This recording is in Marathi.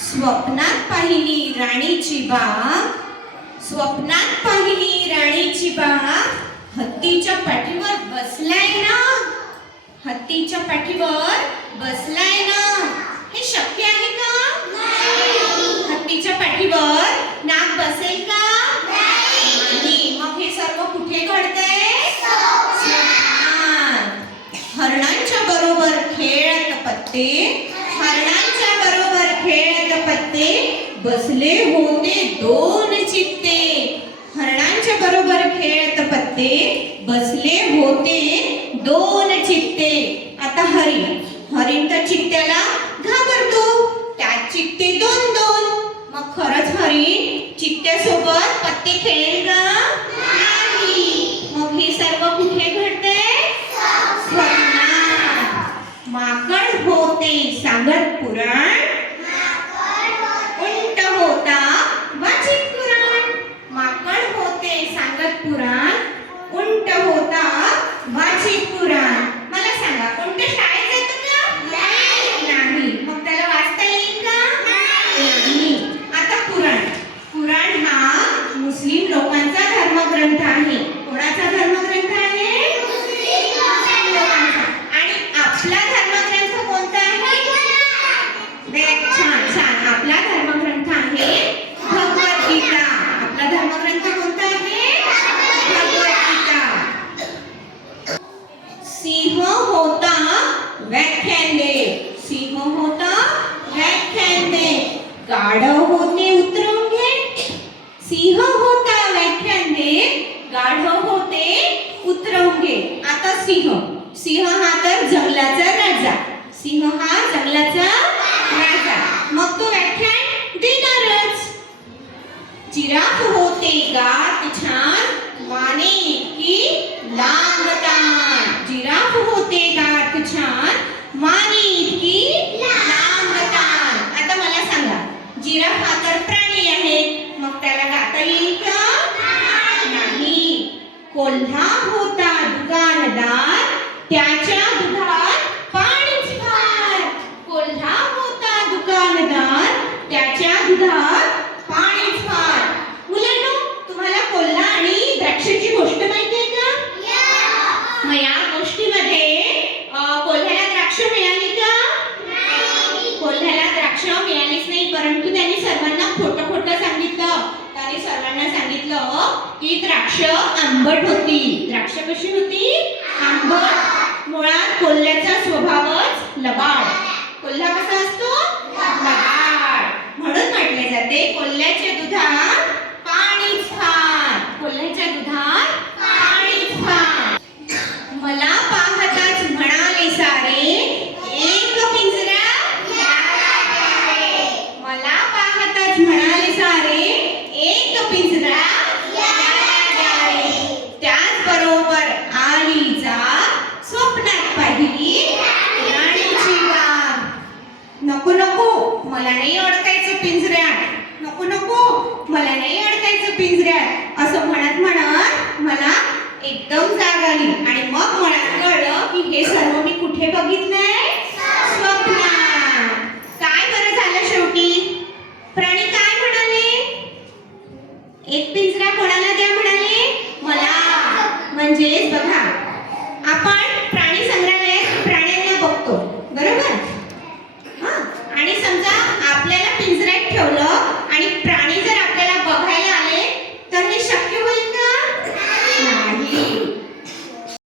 स्वप्नात पाहिली राणीची बाग स्वप्नात पाहिली राणीची बाग हत्तीच्या पाठीवर बसलाय ना? हत्तीच्या पाठीवर बसलाय ना हे शक्य आहे का हत्तीच्या पाठीवर नाग बसेल का नाही मग हे सर्व कुठे घडतंय स्वप्नात. हरणांच्या बरोबर खेळत पत्ते हरणांच्या बरोबर खेळत पत्ते बसले होते दोन चित्ते. हरणांच्या बरोबर खेळत पत्ते बसले होते दोन चित्ते. आता हरिण हरिण तर चित्त्याला घाबरतो. त्यात चित्ते दोन दोन. मग खरंच हरिण चित्त्यासोबत पत्ते खेळेल का? वाचित पुराण मला सांगा कोणत्या शाळेत व्याख्यान दे सिंह होता व्याख्यान दे गाढव होते उतरवून घे सिंह होता व्याख्यान दे गाढव होते उतरवून घे आता सिंह. सिंह हा तर जंगलाचा राजा. सिंह हा जंगलाचा राजा. मग तो व्याख्यान देणारच. जिराफ होते गात छान. माने की लांब ताण जिराफ होते गात छान माने की लांब ताण आता मला सांगा जिराफ हा तर प्राणी आहे मग त्याला गाता येईल का नाही कोल्हा होता दुकानदार त्याच्या दुधात पाणीच फार कोल्हा होता दुकानदार त्याच्या दुधात पाणीच फार मुलांनो तुम्हाला कोल्हा आणि द्राक्षाची गोष्ट माहिती आहे का? मग या गोष्टीमध्ये कोल्ह्याला द्राक्ष मिळाली का? कोल्ह्याला द्राक्ष मिळालीच नाही परंतु त्यांनी सर्वांना सांगितलं सर्वांना सांगितलं हो, की द्राक्ष आंबट होती. द्राक्ष कशी होती? आंबट मुळात कोल्ह्याचा स्वभावच लबाड. कोल्हा पिंजरा त्याचबरोबर आलीचा स्वप्नात पाहिली राणीची बाग नको नको मला नाही अडकायचं पिंजऱ्यात नको नको मला नाही अडकायचं पिंजऱ्यात असं म्हणत म्हणत मला एकदम जाग आली. आणि मग मला कळलं की हे सर्व मी कुठे बघितलंय? না আপার